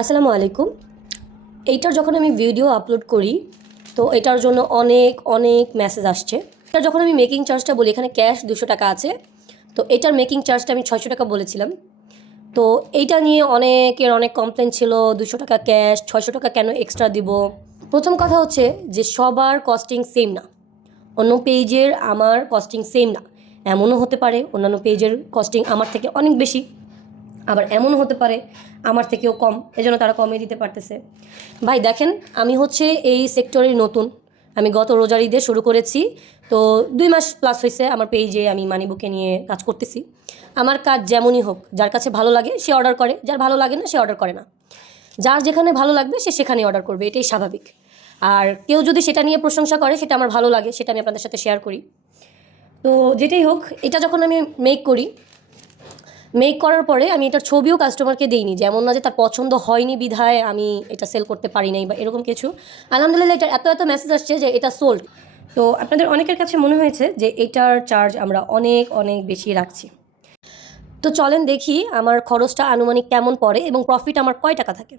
আসসালামু আলাইকুম। এইটার যখন আমি ভিডিও আপলোড করি তো এটার জন্য অনেক অনেক মেসেজ আসছে। এটা যখন আমি মেকিং চার্জটা বলি, এখানে ক্যাশ 200 টাকা আছে, তো এটার মেকিং চার্জটা আমি 600 টাকা বলেছিলাম। তো এইটা নিয়ে অনেকের অনেক কমপ্লেন ছিল, 200 টাকা ক্যাশ, 600 টাকা কেন এক্সট্রা দিব। প্রথম কথা হচ্ছে যে সবার কস্টিং সেম না। অন্য পেজের আমার কস্টিং সেম না। এমনও হতে পারে অন্যান্য পেজের কস্টিং আমার থেকে অনেক বেশি, আবার এমনও হতে পারে আমার থেকেও কম, এজন্য তারা কমে দিতে পারতেছে। ভাই দেখেন, আমি হচ্ছে এই সেক্টরে নতুন। আমি গত রোজার ঈদে শুরু করেছি, তো 2 মাস প্লাস হয়েছে আমার পেজে আমি মানি বুকে নিয়ে কাজ করতেছি। আমার কাজ যেমনই হোক, যার কাছে ভালো লাগে সে অর্ডার করে, যার ভালো লাগে না সে অর্ডার করে না। যার যেখানে ভালো লাগবে সে সেখানেই অর্ডার করবে, এটাই স্বাভাবিক। আর কেউ যদি সেটা নিয়ে প্রশংসা করে, সেটা আমার ভালো লাগে, সেটা আমি আপনাদের সাথে শেয়ার করি। তো যেটাই হোক, এটা যখন আমি মেক করার পরে আমি এটার ছবিও কাস্টমারকে দিইনি, যেমন না যে তার পছন্দ হয়নি বিধায় আমি এটা সেল করতে পারি নাই বা এরকম কিছু। আলহামদুলিল্লাহ এটার এত এত মেসেজ আসছে যে এটা সোল্ড। তো আপনাদের অনেকের কাছে মনে হয়েছে যে এটার চার্জ আমরা অনেক অনেক বেশি রাখছি। তো চলেন দেখি আমার খরচটা আনুমানিক কেমন পড়ে এবং প্রফিট আমার কয় টাকা থাকে।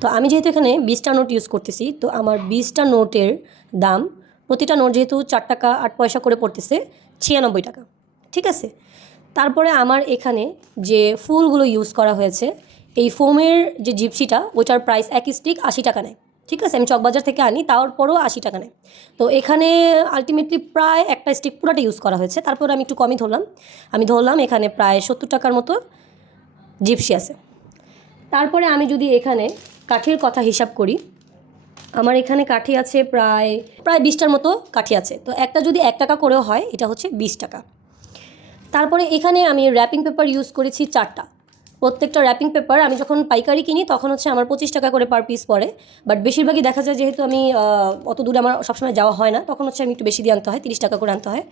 তো আমি যেহেতু এখানে 20টা নোট ইউজ করতেছি, তো আমার 20টা নোটের দাম, প্রতিটা নোট যেহেতু 4 টাকা 8 পয়সা করে পড়তেছে, 96 টাকা। ঠিক আছে। তারপরে আমার এখানে যে ফুলগুলো ইউজ করা হয়েছে, এই ফোমের যে জিপসিটা, ওইটার প্রাইস এক স্টিক 80 টাকা নেয়। ঠিক আছে, আমি চকবাজার থেকে আনি, তারপরও 80 টাকা নেয়। তো এখানে আলটিমেটলি প্রায় একটা স্টিক পুরাটা ইউজ করা হয়েছে। তারপর আমি একটু কমই ধরলাম, আমি ধরলাম এখানে প্রায় 70 টাকার মতো জিপসি আছে। তারপরে আমি যদি এখানে কাঠির কথা হিসাব করি, আমার এখানে কাঠি আছে প্রায় প্রায় 20টার মতো কাঠি আছে। তো একটা যদি 1 টাকা করেও হয়, এটা হচ্ছে 20 টাকা। তারপরে এখানে আমি র্যাপিং পেপার ইউজ করেছি 4টা। প্রত্যেকটা র্যাপিং পেপার আমি যখন পাইকারি কিনি তখন হচ্ছে আমার 25 টাকা করে পার পিস পড়ে। বাট বেশিরভাগই দেখা যায়, যেহেতু আমি অত দূরে আমার সবসময় যাওয়া হয় না, তখন হচ্ছে আমি একটু বেশি দিয়ে আনতে হয়, 30 টাকা করে আনতে হয়।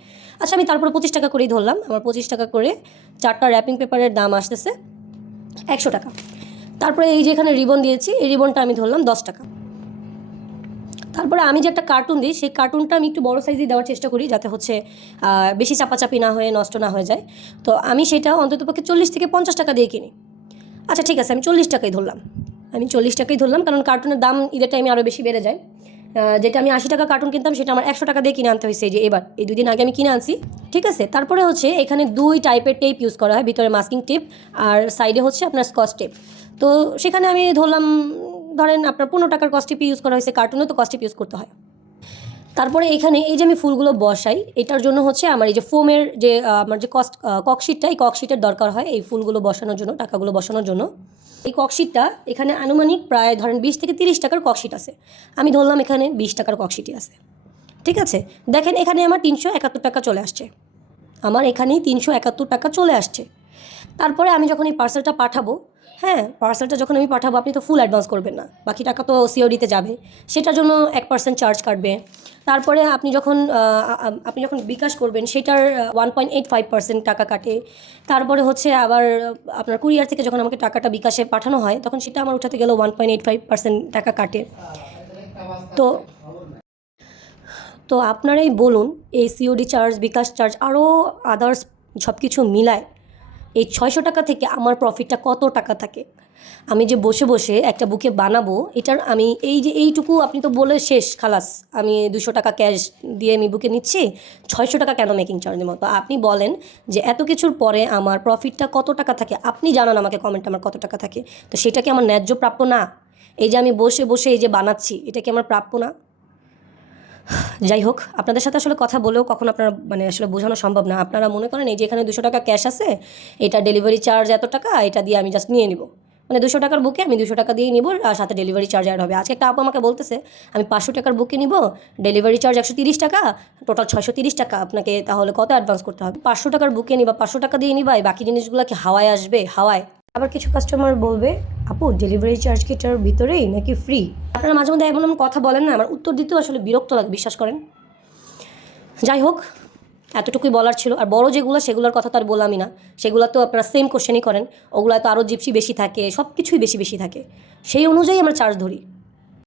আচ্ছা, আমি তারপরে 25 টাকা করেই ধরলাম, আমার 25 টাকা করে 4টা র্যাপিং পেপারের দাম আসতেছে 100 টাকা। তারপরে এই যে এখানে রিবন দিয়েছি, এই রিবনটা আমি ধরলাম 10 টাকা। তারপরে আমি যে একটা কার্টুন দিই, সেই কার্টুনটা আমি একটু বড় সাইজে দেওয়ার চেষ্টা করি, যাতে হচ্ছে বেশি চাপাচাপি না হয়ে নষ্ট না হয়ে যায়। তো আমি সেটা অন্ততপক্ষে 40 থেকে 50 টাকা দিয়ে কিনি। আচ্ছা ঠিক আছে, আমি 40 টাকাই ধরলাম। কারণ কার্টুনের দাম ঈদের টাইমে আরও বেশি বেড়ে যায়। যেটা আমি 80 টাকা কার্টুন কিনতাম, সেটা আমার 100 টাকা দিয়ে কিনে আনতে হয়েছে, যে এবার এই 2 দিন আগে আমি কিনে আনছি। ঠিক আছে। তারপরে হচ্ছে এখানে 2 টাইপের টেপ ইউজ করা হয়, ভিতরে মাস্কিং টেপ আর সাইডে হচ্ছে আপনার স্কচ টেপ। তো সেখানে আমি ধরলাম, ধরেন আপনার 15 টাকার স্কচ টেপ ইউজ করা হয়েছে, কার্টুনে তো স্কচ টেপ ইউজ করতে হয়। তারপরে এখানে এই যে আমি ফুলগুলো বসাই, এটার জন্য হচ্ছে আমার এই যে ফোমের যে আমার যে ককশিটটা, এই ককশিটের দরকার হয় এই ফুলগুলো বসানোর জন্য, টাকাগুলো বসানোর জন্য। এই ককশিটটা এখানে আনুমানিক প্রায় ধরেন 20 থেকে 30 টাকার ককশিট আছে। আমি ধরলাম এখানে 20 টাকার ককশিটই আছে। ঠিক আছে। দেখেন এখানে আমার 371 টাকা চলে আসছে। আমার এখানেই 371 টাকা চলে আসছে। তারপরে আমি যখন এই পার্সেলটা পাঠাবো, হ্যাঁ, পার্সেলটা যখন আমি পাঠাবো, আপনি তো ফুল অ্যাডভান্স করবেন না, বাকি টাকা তো সিওডিতে যাবে, সেটার জন্য 1% চার্জ কাটবে। তারপরে আপনি যখন বিকাশ করবেন, সেটার 1.85% টাকা কাটে। তারপরে হচ্ছে আবার আপনার কুরিয়ার থেকে যখন আমাকে টাকাটা বিকাশে পাঠানো হয়, তখন সেটা আমার উঠাতে গেলেও 1.85% টাকা কাটে। তো তো আপনারাই বলুন, এই সিওডি চার্জ, বিকাশ চার্জ, আরও আদার্স সব কিছু মিলায় এই 600 টাকা থেকে আমার প্রফিটটা কত টাকা থাকে। আমি যে বসে বসে একটা বুকে বানাবো, এটার আমি এই যে এইটুকু, আপনি তো বলে শেষ খালাস, আমি 200 টাকা ক্যাশ দিয়ে আমি বুকে নিচ্ছি, 600 টাকা কেন মেকিং চার্জের মতো। আপনি বলেন যে এত কিছুর পরে আমার প্রফিটটা কত টাকা থাকে, আপনি জানান আমাকে কমেন্টে আমার কত টাকা থাকে। তো সেটা কি আমার ন্যায্য প্রাপ্য না? এই যে আমি বসে বসে এই যে বানাচ্ছি, এটা কি আমার প্রাপ্য না? যাই হোক, আপনাদের সাথে আসলে কথা বলেও কখনো আপনারা আসলে বোঝানো সম্ভব না। আপনারা মনে করেন এই যে এখানে 200 টাকা ক্যাশ আছে, এটা ডেলিভারি চার্জ এত টাকা, এটা দিয়ে আমি জাস্ট নিয়ে নিব। 200 টাকার বুকে আমি 200 টাকা দিয়ে নিব, আর সাথে ডেলিভারি চার্জ অ্যাড হবে। আজকে একটা আপু আমাকে বলতেছে, আমি 500 টাকার বুকে নিব, ডেলিভারি চার্জ 130 টাকা, টোটাল 630 টাকা, আপনাকে তাহলে কত অ্যাডভান্স করতে হবে? 500 টাকার বুকে নিবা, 500 টাকা দিয়ে নিবা, বাকি জিনিসগুলো কি হাওয়ায় আসবে? হাওয়ায়। আবার কিছু কাস্টমার বলবে, আপু ডেলিভারি চার্জ কি এটার ভিতরেই নাকি ফ্রি? আপনারা মাঝে মধ্যে এমন এমন কথা বলেন না, আমার উত্তর দিতেও আসলে বিরক্ত লাগে, বিশ্বাস করেন। যাই হোক, এতটুকুই বলার ছিল। আর বড় যেগুলো, সেগুলোর কথা তো আর বললামই না, সেগুলো তো আপনারা সেম কোশ্চেনই করেন, ওগুলো তো আরও জিপসি বেশি থাকে, সব কিছুই বেশি বেশি থাকে, সেই অনুযায়ী আমরা চার্জ ধরি।